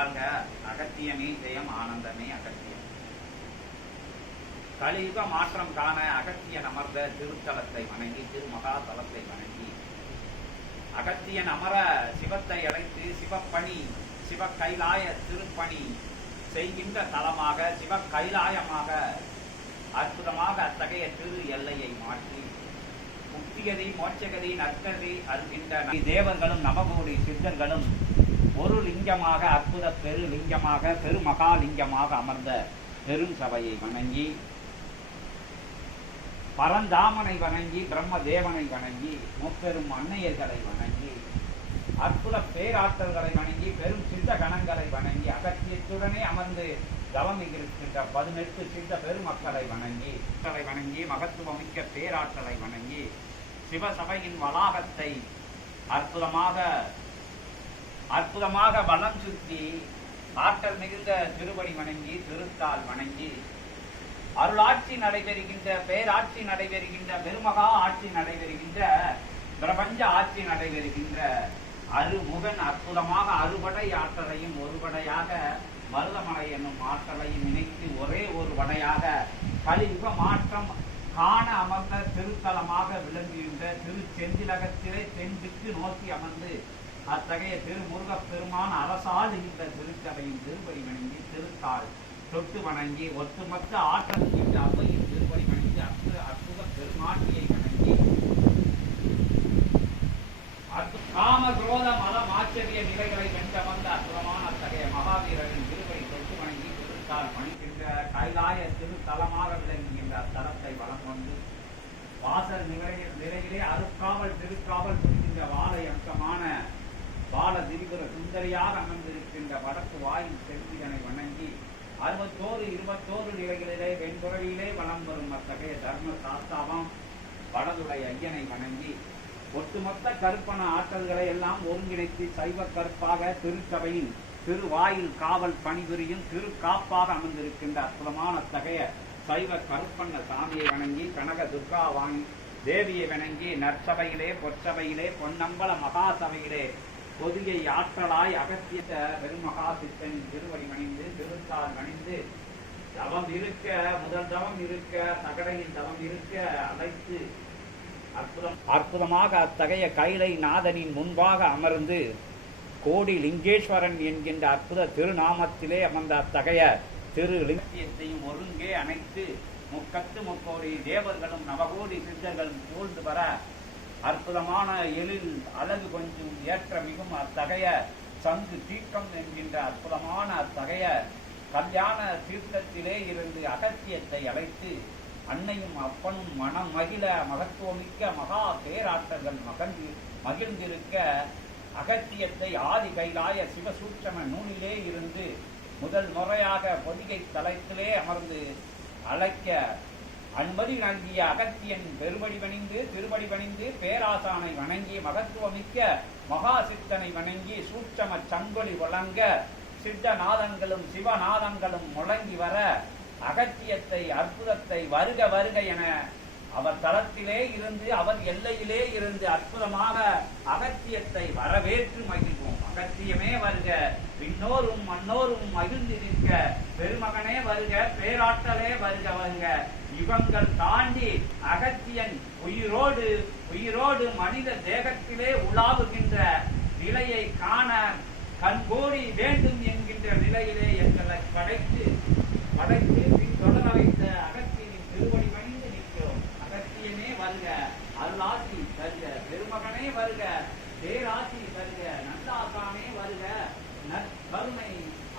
வாழ்க. அகத்தியமே ஜெயம், ஆனந்தமே அகத்தியம். கலியுக மாற்றம் காண அகத்தியன் அமர்ந்த திருத்தலத்தை வணங்கி, திருமகா தலத்தை வணங்கி, அகத்தியன் அமர சிவத்தை அழைத்து சிவப்பணி, சிவ கைலாய திருப்பணி செய்கின்ற தலமாக, சிவ கைலாயமாக அற்புதமாக அத்தகைய திரு எல்லையை மாற்றி முக்திகதி, மோட்சகதி, நற்கதி அருகின்ற தேவர்களும் நவகோடி சித்தர்களும் ஒரு லிங்கமாக, அற்புத பெரு லிங்கமாக, பெருமகாலிங்கமாக அமர்ந்த பெரும் சபையை வணங்கி, பரந்தாமனை வணங்கி, பிரம்ம தேவனை வணங்கி, முப்பெரும் அன்னையர்களை வணங்கி, அற்புத பேராற்றல்களை வணங்கி, பெரும் சித்த கணங்களை வணங்கி, அகத்தியத்துடனே அமர்ந்து தவம் இருக்கின்ற 18 சித்த பெருமக்களை வணங்கி, மகத்துவமிக்க பேராற்றலை வணங்கி, சிவசபையின் வளாகத்தை அற்புதமாக வலம் சுற்றி ஆற்றல் மிகுந்த திருவடி வணங்கி, திருத்தால் வணங்கி, அருளாட்சி நடைபெறுகின்ற, பேராட்சி நடைபெறுகின்ற, பெருமகா ஆட்சி நடைபெறுகின்ற, பிரபஞ்ச ஆட்சி நடைபெறுகின்ற அருமுகன் அற்புதமாக அறுபடை ஆற்றலையும் ஒருபடையாக மருதமலை என்னும் ஆற்றலையும் இணைத்து ஒரே ஒரு வடையாக கலியுக மாற்றம் காண அமர்ந்த திருத்தலமாக விளங்குகின்ற திருச்செந்திலகத்திலே தென்பிற்கு நோக்கி அமர்ந்து அத்தகைய திருமுருகப் பெருமான் அரசாளுகின்ற திருச்சபையின் திருப்படி வணங்கி, திருத்தாள் தொட்டு வணங்கி, ஒட்டுமொத்த ஆற்றல் என்ற அவையின் திருப்படி வணங்கி, அற்புத பெருமாட்டியை வணங்கி, காம குரோத மதம் ஆச்சரிய நிலைகளை வென்றமர்ந்த அற்புதமான அத்தகைய மகாவீரரின் திருப்படி தொட்டு வணங்கி, திருத்தால் பணிக்கின்ற கைலாய திருத்தலமாக விளங்குகின்ற அத்தலத்தை வலம் வந்து வாசல் நிலையிலே அருக்காவல் திருக்காவல் புரிகின்ற வாழை அம்சமான பால திரிபுர சுந்தரியாக அமர்ந்திருக்கின்ற வடக்கு வாயில் செல்விதனை வணங்கி, 61 நிலைகளிலே வெண்புறையிலே வலம் வரும் அத்தகைய தர்ம சாஸ்தாவாம் வடதுடை ஐயனை வணங்கி, ஒட்டுமொத்த கருப்பண ஆற்றல்களை எல்லாம் ஒருங்கிணைத்து சைவ கருப்பாக திருச்சபையின் திருவாயில் காவல் பணிபுரியும் திருக்காப்பாக அமர்ந்திருக்கின்ற அற்புதமான அத்தகைய சைவ கருப்பண்ண சாமியை வணங்கி, கனக துர்காவாணி தேவியை வணங்கி, நற்சபையிலே பொற்சபையிலே பொன்னம்பல மகாசபையிலே பொதியை ஆற்றலாய் அகத்திய பெருமகா சித்தன் திருவடி மணிந்து, திருத்தால் மணிந்து, தவம் இருக்க, முதல் தவம் இருக்க, சகடையின் தவம் இருக்க அழைத்து அற்புதமாக அத்தகைய கைலை நாதனின் முன்பாக அமர்ந்து கோடி லிங்கேஸ்வரன் என்கின்ற அற்புத திருநாமத்திலே அமர்ந்த அத்தகைய திரு லிங்கத்தையும் ஒருங்கே அணைத்து முக்கத்து முக்கோடி தேவர்களும் நவகோடி சித்தர்களும் சூழ்ந்து வர அற்புதமான எழில் அழகு கொஞ்சம் ஏற்ற மிகும் அத்தகைய சங்கு தீர்க்கம் என்கின்ற அற்புதமான அத்தகைய கல்யாண தீர்த்தத்திலே இருந்து அகத்தியத்தை அழைத்து அன்னையும் அப்பனும் மனம் மகிழ மகத்துவமிக்க மகா பேராற்றல்கள் மகிழ்ந்திருக்க அகத்தியத்தை ஆதி கைலாய சிவசூட்சம நூலிலே இருந்து முதல் முறையாக பொதிகை தலத்திலே அமர்ந்து அழைக்க அன்பதி நல்கிய அகத்தியன் பெருபடி பணிந்து பேராசானை வணங்கி, மகத்துவமிக்க மகா சித்தனை வணங்கி, சூட்சம சங்கொலி வழங்க சித்தநாதங்களும் சிவநாதங்களும் முழங்கி வர அகத்தியத்தை அற்புதத்தை வருக வருக என அவர் தளத்திலே இருந்து, அவர் எல்லையிலே இருந்து அற்புதமாக அகத்தியத்தை வரவேற்று மகிழ்வோம். அகத்தியமே வருக, விண்ணோரும் மண்ணோரும் மகிழ்ந்திருக்க, பெருமகனே வருக, பேராற்றலே வருக வருக. யுகங்கள் தாண்டி அகத்தியன் உயிரோடு மனித தேகத்திலே உலாவுகின்ற நிலையை காண கண்கோடி வேண்டும் என்கின்ற நிலையிலே எங்களை படைத்து பின் தொடர வைத்த அகத்தியனின் திருவடி பணிந்து நிற்கிறோம். அகத்தியனே வருக, அருளாசி தருக, பெருமகனே வருக, பேராசி தருக, நந்தாசானே வருக, நற்கருணை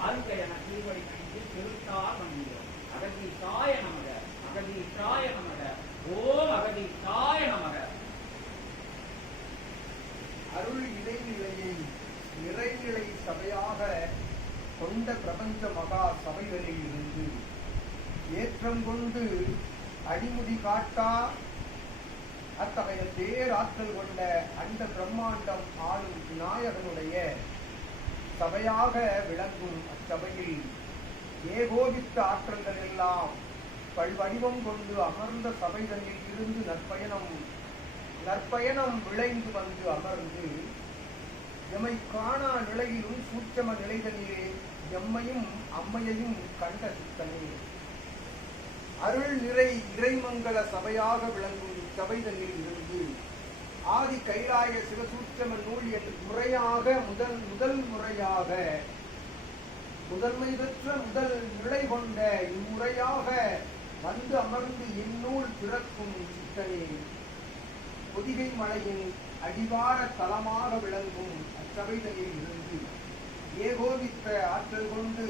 அருக என திருவடி பணிந்து திருத்தால் வணங்குகிறோம். அகதீசாய நமக, அகதீசாய நமக, ஓம் அகதீசாய நமக. அருள் இடைநிலையை நிறைநிலை சபையாக கொண்ட பிரபஞ்ச மகா சபைகளில் இருந்து ஏற்றம் கொண்டு அடிமுடி காட்டா அத்தகைய பேராற்றல் கொண்ட அந்த பிரம்மாண்டம் ஆளும் விநாயகனுடைய சபையாக விளங்கும் அச்சபையில் ஏகோபித்த ஆற்றல்கள் எல்லாம் பல்வடிவம் கொண்டு அமர்ந்த சபைகளில் இருந்து நற்பயணம் விளைந்து வந்து அமர்ந்து எமை காணா நிலையிலும் சூட்சம நிலைகளிலே எம்மையும் அம்மையையும் கண்ட சித்தனே அருள் நிறை இறைமங்கல சபையாக விளங்கும் இச்சபைதனில் இருந்து ஆதி கைலாய சிவசூட்சம நூல் என்று முறையாக முதல் முறையாக முதன்மை பெற்ற முதல் நிலை கொண்ட இம்முறையாக வந்து அமர்ந்து இந்நூல் பிறக்கும் சித்தனே பொதிகை மலையின் அடிவார தலமாக விளங்கும் அச்சபைதனில் இருந்து ஏகோபித்த ஆற்றல் கொண்டு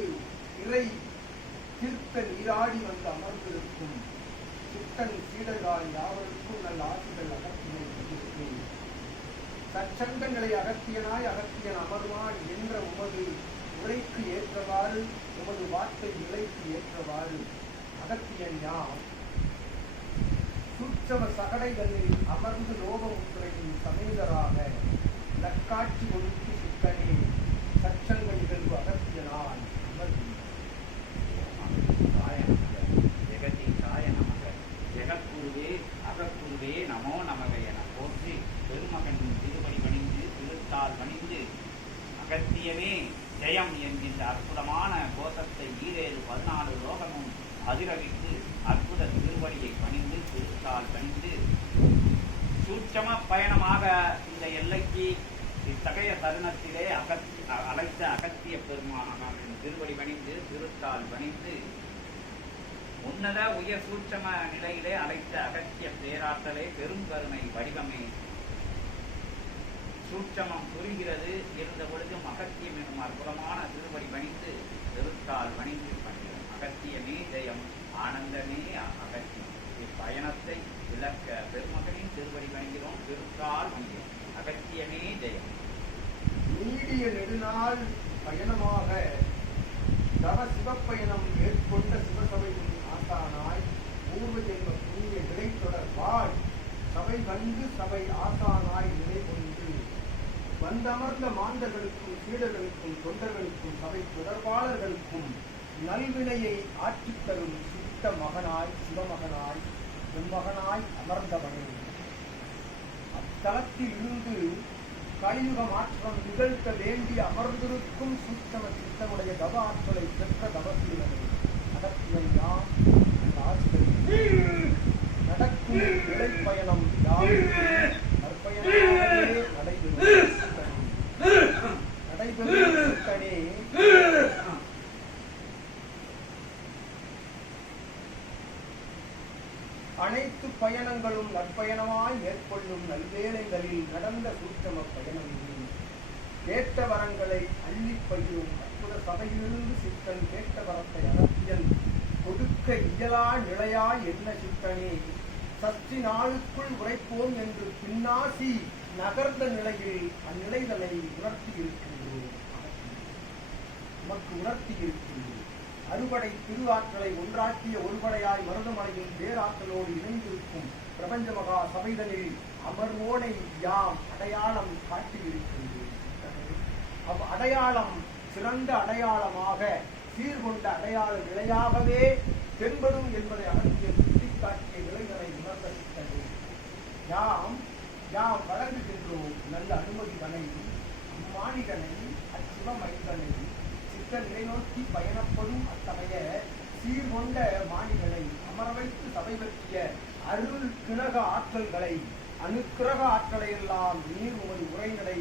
இறை தீர்த்த நீராடி வந்து அமர்ந்திருக்கும் சித்தன் சீடர்கள் யாவருக்கும் நல்ல ஆசிகள் அகத்தினை கொடுத்தேன். சச்சங்கங்களை அகத்தியனாய் அகத்தியன் அமர்வான் என்ற உமது உரைக்கு ஏற்றவாறு உமது வார்த்தை நிலைக்கு ஏற்றவாறு அகத்தியன் யாம் சூட்சம சகடைகளில் அமர்ந்து லோகமுத்திரையின் சமேதராக நற்காட்சி ஒழுக்கி சித்தனே சச்சங்க நிகழ்வு அகத்தியனான் ஜெகத்குருவே அகக்குருவே நமோ நமக என போற்றி பெருமகனின் திருவடி பணிந்து திருத்தால் பணிந்து அகத்தியமே ஜெயம் என்கின்ற அற்புதமான கோஷத்தை ஈரேழு 14 லோகமும் அதிரவித்து அற்புத திருவடியை பணிந்து திருத்தால் பணிந்து சூட்சம பயணமாக இந்த எல்லைக்கு இத்தகைய தருணத்திலே அழைத்த அகத்திய பெருமானின் திருவடி பணிந்து திருத்தால் பணிந்து உன்னத உயர் சூட்சம நிலையிலே அழைத்த அகத்திய பேராற்றலே பெரும் கருணை வடிவமே சூட்சமம் புரிகிறது இருந்த பொழுதும் அகத்தியம் எனும் அற்புதமான திருவடி பணிந்து திருத்தால் பணிந்து பண்ணுகிறோம். அகத்தியமே ஜெயம் ஆனந்தமே அகத்தியம். இப்பயணத்தை விளக்க பெருமகனின் திருவடி பணிகிறோம் திருத்தால் பணிகிறோம். அகத்தியமே ஜெயம். நீடிய நெடுநாள் பயணமாக தவ சிவப்பயணம் மேற்கொண்ட சிவசபையின் ஆசானாய் பூர்வ ஜென்ம புண்ணிய நிலை தொடர்பாய் சபை கண்டு சபை ஆசானாய் நிலை கொண்டு வந்தமர்ந்த மாந்தர்களுக்கும் சீடர்களுக்கும் தொண்டர்களுக்கும் சபை தொடர்பாளர்களுக்கும் நல்வினையை ஆற்றித் தரும் சித்த மகனாய் சிவமகனாய் எம்மகனாய் அமர்ந்தவனே அத்தலத்தில் இருந்து கலியுக மாற்றம் நிகழ்த்த வேண்டி அமர்ந்திருக்கும் சூட்சம சித்தனுடைய தவ ஆற்றலை பெற்ற தவசீலனை அகத்தியன் யாம் நடக்கும் இடைப்பயணம் யாரும் நற்பயணமாகவே நடைபெறும் சித்தனே அனைத்து பயணங்களும் நற்பயணமாய் மேற்கொள்ளும் நல்வேளைகளில் நடந்த சூட்சம பயணம் கேட்ட வரங்களை அள்ளி பயிரும் அற்புத சபையிலிருந்து சித்தன் கேட்ட வரத்தை அகத்தியன் கொடுக்க இயலா நிலையா என்ன சித்தனே சஷ்டி நாளுக்குள் உரைப்போம் என்று பின்னாசி நகர்ந்த நிலையில் அந்நிலைதனை உணர்த்தி இருக்கின்றோம். நமக்கு உணர்த்தி இருக்கின்றோம். அறுபடை திருவாற்றலை ஒன்றாக்கிய ஒருபடையாய் மருதமலையின் பேராற்றலோடு இணைந்திருக்கும் பிரபஞ்ச மகா சபைதனில் அமர்வோனை யாம் அடையாளம் காட்டியிருக்கின்றோம். அவ் அடையாளம் சிறந்த அடையாளமாக சீர்கொண்ட அடையாள நிலையாகவே தென்படும் என்பதை அகத்திய சுட்டிக்காட்டிய நிலைகளை உணர்ந்தது. யாம் வழங்குகின்றோம் நல்ல அனுமதிதனை அம்மானிதனை அச்சிவமைதனை நிலை நோக்கி பயணப்படும் அத்தகைய சீர்கொண்ட மாணிகளை அமர வைத்து சபை பற்றிய அருள் கிணக ஆற்றல்களை அணுக்கிரக ஆற்றலை எல்லாம் நீர் உமது உரைநடை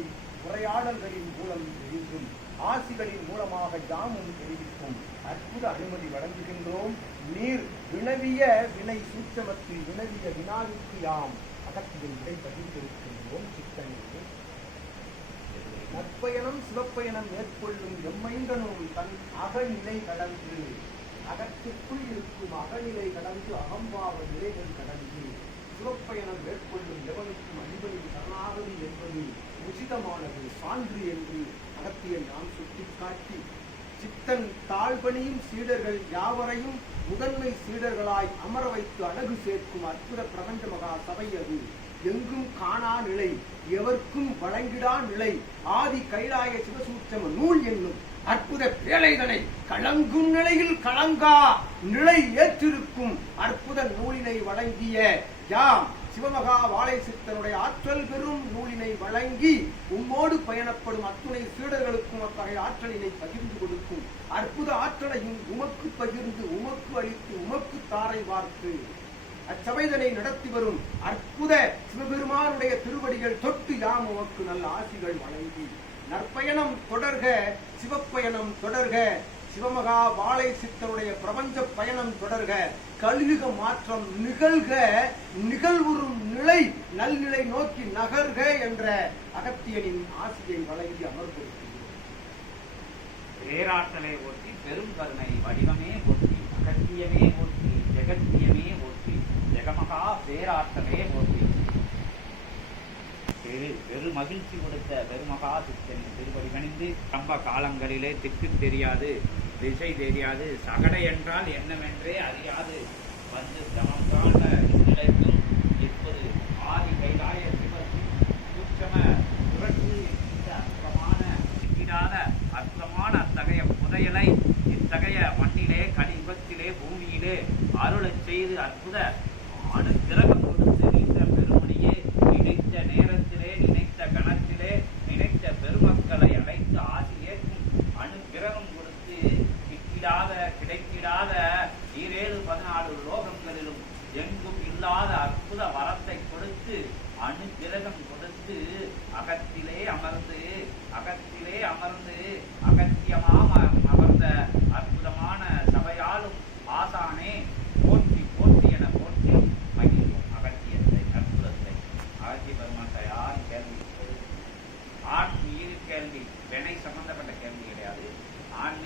உரையாடல்களின் மூலம் தெரிவிக்கும் ஆசிகளின் மூலமாக யாமும் தெரிவிக்கும் அற்புத அனுமதி வழங்குகின்றோம். நீர் வினவிய வினை சூட்சமத்தில் வினவிய வினாவிற்கு யாம் அகத்தியில் விடை பதிந்திருக்கின்றோம். சித்தனே நற்பயணம் சிவப்பயணம் மேற்கொள்ளும் எம்மைந்தனும் தன் அகநிலை கடந்து அகத்திற்குள் இருக்கும் அகநிலை கடந்து அகம்பாவ நிலைகள் கடந்து சிவப்பயணம் மேற்கொள்ளும் எவனுக்கும் அன்பனின் சரணாகதி என்பது உச்சிதமானது சான்று என்று அகத்தியன் நாம் சுட்டிக்காட்டி சித்தன் தாழ்பணியும் சீடர்கள் யாவரையும் முதன்மை சீடர்களாய் அமர வைத்து அழகு சேர்க்கும் அற்புத பிரபஞ்ச மகா சபை அது. எங்கும் காணா நிலை எவர்க்கும் வழங்கிடா நிலை ஆதி கைலாய சிவசூட்சம நூல் என்னும் அற்புத பேழைதனை கலங்கும் நிலையில் கலங்கா நிலை ஏற்றிருக்கும் அற்புத நூலினை வழங்கிய யாம் சிவமகா வாழை சித்தனுடைய ஆற்றல் பெறும் நூலினை வழங்கி உம்மோடு பயணப்படும் அத்துணை சீடர்களுக்கும் அத்தகைய ஆற்றலினை பகிர்ந்து கொடுக்கும் அற்புத ஆற்றலையும் உமக்கு பகிர்ந்து உமக்கு அளித்து உமக்கு தாரை வார்த்து அச்சபைதனை நடத்தி வரும் அற்புத சிவபெருமானுடைய திருவடிகள் தொட்டு யாம் உமக்கு நல்ல ஆசிகள் வழங்கி நற்பயணம் தொடர்க, சிவப்பயணம் தொடர்க, சிவமகா வாழை சித்தருடைய பிரபஞ்ச பயணம் தொடர்க, கலியுக மாற்றம் நிகழ்க, நிகழ்வுறும் நிலை நல்நிலை நோக்கி நகர்க என்ற அகத்தியனின் ஆசியை வழங்கி அமர்ந்திருக்கிறது. பேராற்றலை ஓட்டி பெரும் கருணை வடிவமே ஓட்டி அகத்தியமே ஓட்டி ஜெகத்தியமே ஓட்டி ஜெகமகா பேராற்றலே ஓட்டி பெரு மகிழ்ச்சி கொடுத்த பெருமகா சித்தனின் திருவடி கணிந்து கம்ப காலங்களிலே திக்கு தெரியாது, திசை தெரியாது, சகடை என்றால் என்னவென்றே அறியாது வந்து தமம் காண்ட நிலைக்கும் இப்போது ஆதி கைலாய சிவத்தி சூட்சம புரட்சி இந்த அற்புதமான சிக்கிடாத அற்புதமான அத்தகைய புதையலை இத்தகைய மண்ணிலே கலியுகத்திலே பூமியிலே அருளச் செய்து அற்புத அனுக்கிரகம் கொடுத்து நின்ற பெருமணியே நினைத்த நேரத்திலே நினைத்த கணத்திலே நினைத்த பெருமக்களை அழைத்து ஆசிரியேற்கும் அனுக்கிரகம் கொடுத்து கிடைக்கிடாத 14 லோகங்களிலும் எங்கும் இல்லாத அற்புத வரத்தை கொடுத்து அனுக்கிரகம் கொடுத்து அகத்திலே அமர்ந்து அகத்தியமாம் அமர்ந்த அற்புதமான சபையாலும் ஆசானே போற்றி போற்றி என போற்றி மகிழ்வோம். அகத்தியத்தை அற்புதத்தை அகத்திய பெருமாட்டை யாரும் கேள்வி ஆண் நீர் கேள்வி பெண்ணை சம்பந்தப்பட்ட கேள்வி கிடையாது. ஆண்